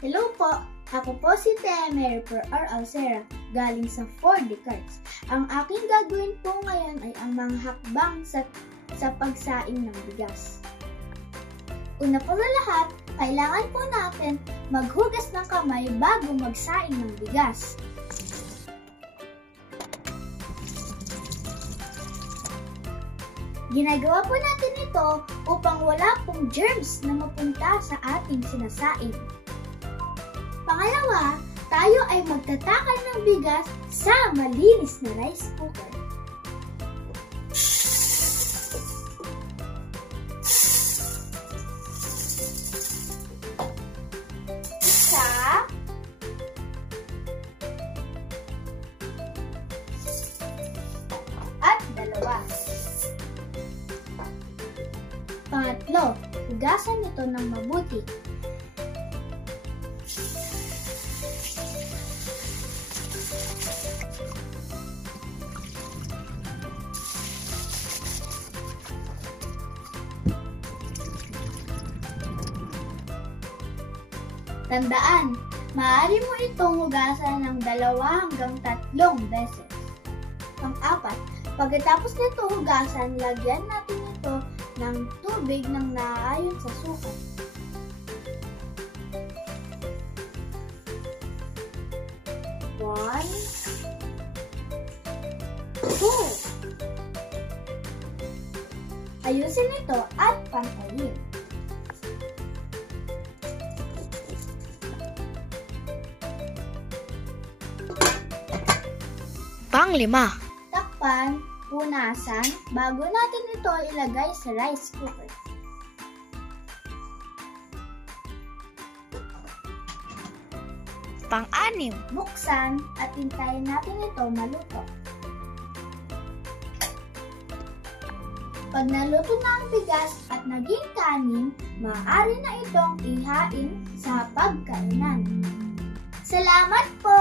Hello po! Ako po si Tea Mary R. Alcera, galing sa 4D Cards. Ang aking gagawin po ngayon ay ang mga hakbang sa pagsaing ng bigas. Una po sa lahat, kailangan po natin maghugas ng kamay bago magsaing ng bigas. Ginagawa po natin ito upang wala pong germs na mapunta sa ating sinasaing. Pangalawa, tayo ay magtatakal ng bigas sa malinis na rice cooker. Isa, at dalawa. Pangatlo, hugasan ito ng mabuti. Tandaan, maaari mo itong hugasan ng 2 hanggang 3 beses. Pang-apat, pagkatapos nito hugasan, lagyan natin ito ng tubig ng naaayon sa sukat. One, two. Ayusin ito at pantayin. Pang-5. Takpan, punasan, bago natin ito ilagay sa rice cooker. Pang-6. Buksan at hintayin natin ito maluto. Pag naluto na ang bigas at naging kanin, maaari na itong ihain sa pagkainan. Salamat po!